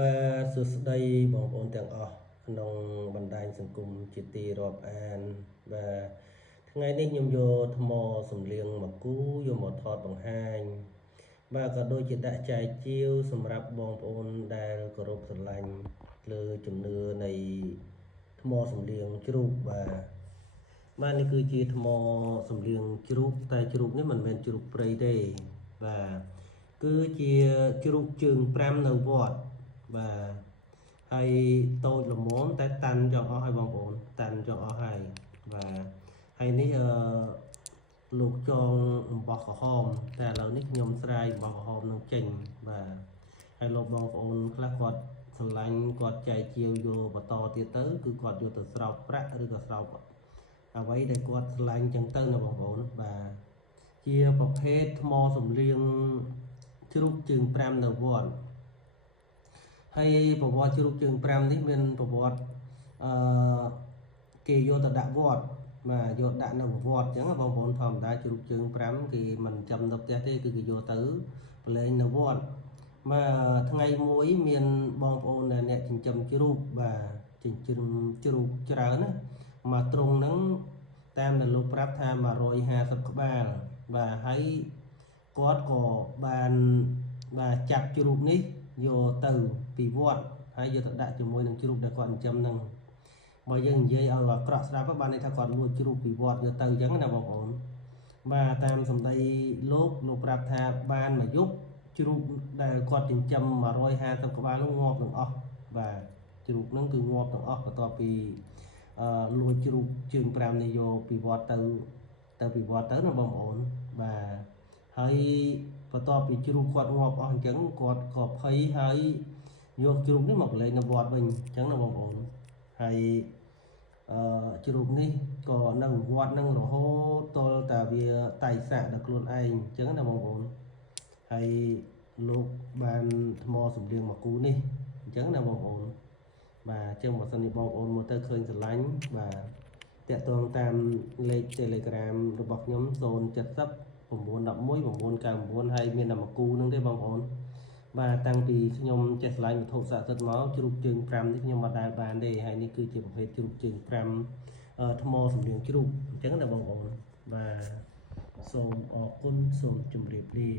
បាទសួស្តីបងប្អូនទាំងអស់ក្នុងបណ្ដាញសង្គមជាទីរាប់អានបាទថ្ងៃនេះខ្ញុំយកថ្មសំលៀងមកគូយកមកថតបង្ហាញបាទក៏ដូចជាដាក់ចែកជាវសម្រាប់បងប្អូនដែលគោរពស្រឡាញ់លើជំនឿនៃថ្មសំលៀងជ្រូកបាទនេះគឺជាថ្មសំលៀងជ្រូកតែជ្រូកនេះមិនមែនជ្រូកព្រៃទេបាទគឺជាជ្រូកជើង5នៅវត្តបាទហើយតូចល្មមតែតាន់ចង់អស់ហើយបងប្អូនតាន់ចង់អស់ហើយបាទហើយនេះលោកចងអំបោះក្រហមតែឥឡូវនេះខ្ញុំស្រាយអំបោះក្រហមនឹងចេញបាទហើយលោកបងប្អូនខ្លះគាត់ស្រឡាញ់គាត់ចែកជាវយកបន្តទៀតទៅគឺគាត់យកទៅស្រោបប្រាក់ឬក៏ស្រោបអ្វីដែលគាត់ស្រឡាញ់ចឹងទៅណាបងប្អូនបាទជាប្រភេទថ្មសំលៀងជ្រូកជើង5នៅវត្តហើយប្រវត្តិជ្រូកជើង5នេះមានប្រវត្តិគេយកទៅដាក់វត្តបាទយកដាក់នៅវត្តអញ្ចឹងបងប្អូនធម្មតាជ្រូកជើង5គេមិនចាំនៅផ្ទះទេគឺគេយកទៅប្រឡែងនៅវត្តបាទថ្ងៃមួយមានបងប្អូនអ្នកចិញ្ចឹមជ្រូកបាទចិញ្ចឹមជ្រូកច្រើនណាមកត្រង់ហ្នឹងតាមដែលលោកប្រាប់ថា150ក្បាលបាទហើយគាត់ក៏បានបាទចាប់ជ្រូកនេះយកទៅពីវត្តហើយយកទៅដាក់ជាមួយនឹងជ្រូកដែលគាត់ចិញ្ចឹមហ្នឹងបើយើងនិយាយឲ្យអាក្រក់ស្ដាប់បានន័យថាគាត់លួចជ្រូកពីវត្តយកទៅអញ្ចឹងណាបងប្អូនបាទតាមសម្ដីលោកប្រាប់ថាបានមកយប់ជ្រូកដែលគាត់ចិញ្ចឹម150ក្បាលនោះងាប់ទាំងអស់បាទជ្រូកហ្នឹងគឺងាប់ទាំងអស់បន្ទាប់ពីលួចជ្រូកជើង5នេះយកពីវត្តទៅពីវត្តទៅណាបងប្អូនបាទហើយបន្ទាប់ពីជ្រូកគាត់ងាប់អស់អញ្ចឹងគាត់ក៏ភ័យហើយយកជ្រូកនេះមកលេងនៅវត្តវិញអញ្ចឹងណាបងប្អូនហើយជ្រូកនេះក៏នៅវត្តនឹងរហូតតលតាវាតៃសាក់ដល់ខ្លួនឯងអញ្ចឹងណាបងប្អូនហើយលោកបានថ្មសំលៀងមកគូនេះអញ្ចឹងណាបងប្អូនបាទអញ្ចឹងបើសិនជាបងប្អូនមើលទៅឃើញស្រឡាញ់បាទតាក់ទងតាមលេខ Telegram របស់ខ្ញុំ070 911 999ហើយមានតែមកគូនឹងទេបងប្អូនបាទតាំងពីខ្ញុំចេះឆ្លាញ់វត្ថុស័ក្តិសិទ្ធិមកជ្រូកជើង5នេះខ្ញុំមិនដែលបានទេហើយនេះគឺជាប្រភេទជ្រូកជើង5ថ្មសំលៀងជ្រូកអញ្ចឹងណាបងប្អូនបាទសូមអរគុណសូមជម្រាបលា